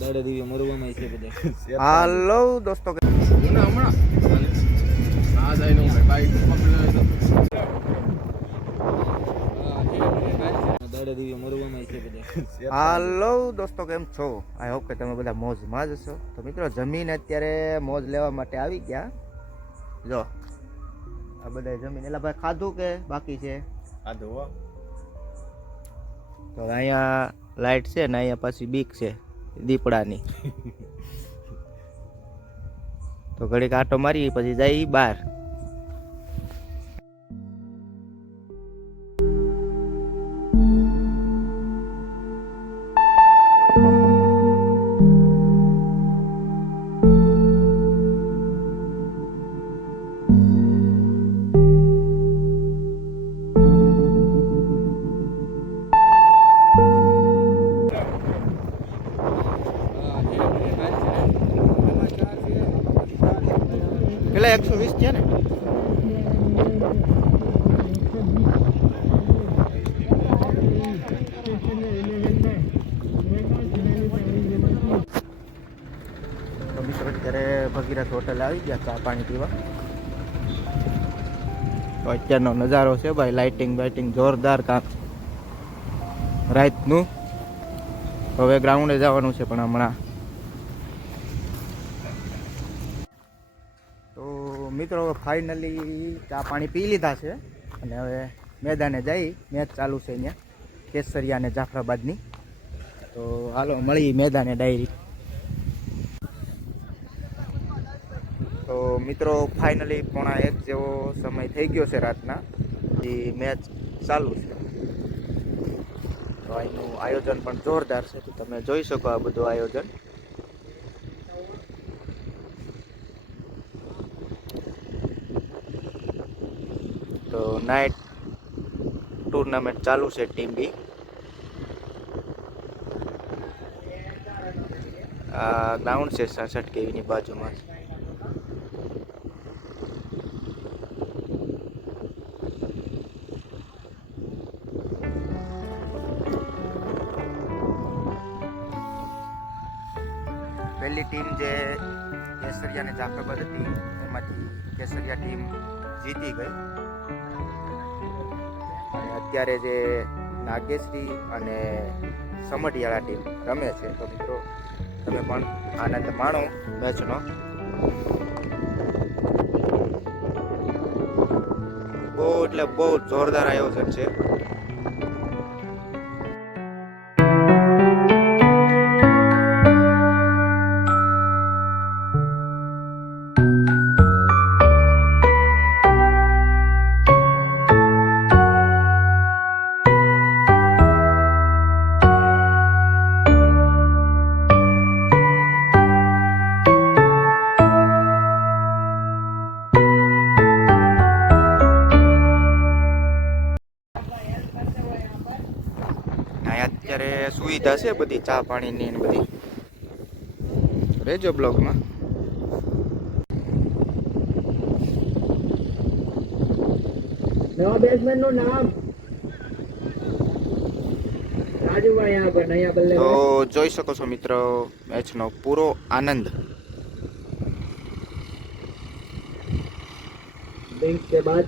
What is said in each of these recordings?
દાડે દીવે મરવામાં છે બધા. હાલો દોસ્તો, દાડે દીવે મરવામાં છે બધા. હાલો દોસ્તો, કેમ છો? આઈ હોપ કે તમે બધા મોજમાં જ છો. તો મિત્રો, જમીન અત્યારે મોજ લેવા માટે આવી ગયા. જો આ બધા જમીન એલા ભાઈ ખાધું કે બાકી છે? ખાધું. તો અહીંયા લાઈટ છે ને અહીંયા પાછી બીક છે દીપડાની. તો ઘડીક આટો મારી પછી જાય બહાર. પેલા 120 છે ને? તો મિત્રો અત્યારે ભગીરથ હોટલ આવી ગયા ચા પાણી પીવા. તો અત્યારનો નજારો છે ભાઈ, લાઇટિંગ બાઇટિંગ જોરદાર કામ રાતનું. હવે ગ્રાઉન્ડે જવાનું છે પણ હમણાં. મિત્રો ફાઇનલી ચા પાણી પી લીધા છે અને હવે મેદાને જઈ. મેચ ચાલુ છે અહીંયા કેસરિયા અને જાફરાબાદની. તો હાલો મળી મેદાને ડાયરી. તો મિત્રો ફાઇનલી 1:30 જેવો સમય થઈ ગયો છે રાતના. એ મેચ ચાલુ છે. તો અહીંનું આયોજન પણ જોરદાર છે. તો તમે જોઈ શકો આ બધું આયોજન. તો નાઇટ ટુર્નામેન્ટ ચાલુ છે ટીમ બી. આ ગ્રાઉન્ડ છે 66 કેવીની બાજુમાં. પહેલી ટીમ જે કેસરિયા અને જાફરાબાદ હતી એમાંથી કેસરિયા ટીમ જીતી ગઈ. અત્યારે જે નાગેશ્રી અને સમઢિયાળા ટીમ રમે છે. તો મિત્રો તમે પણ આનંદ માણો મેચનો. બહુ એટલે બહુ જોરદાર આયોજન છે. અત્યારે સુવિધા છે બધી ચા પાણીની ને બધી. રેજો બ્લોગમાં. નવા બેટ્સમેન નું નામ રાજુભાઈ यहाँ पर नया बल्लेबाज. તો જોઈ શકો છો મિત્રો મેચનો પૂરો આનંદ. बैंक के बाद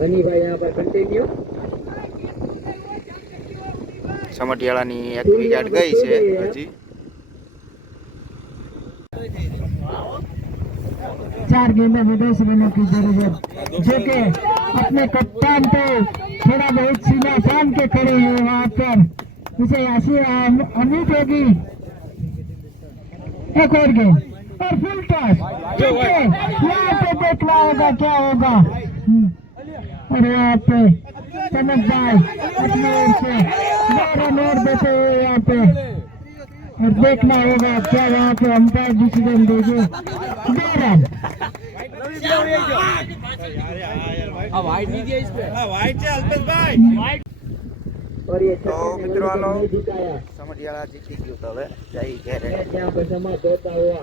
बनी भाई यहाँ पर कंटिन्यू. સમઢિયાળાની એક વિકેટ ગઈ છે હજી. 4 गेंद में 10 रनों की जरूरत, जो कि अपने कप्तान पे थोड़ा बहुत सीना तान के खड़े हैं वहाँ पर. उसे ऐसी उम्मीद होगी. एक और गेंद और फुल टॉस. यहाँ पे देखना होगा क्या होगा. और यहाँ पे कनक भाई अपनी ओर से 2 रन और देते हुए यहाँ पे. और देखना होगा क्या यहाँ पे अंपायर डिसीजन देंगे. 2 रन. તો મિત્રો હાલો સમઢિયાળા જીતી ગયું. તો હવે જઈ ઘેરે. यहाँ पे समाप्त होता हुआ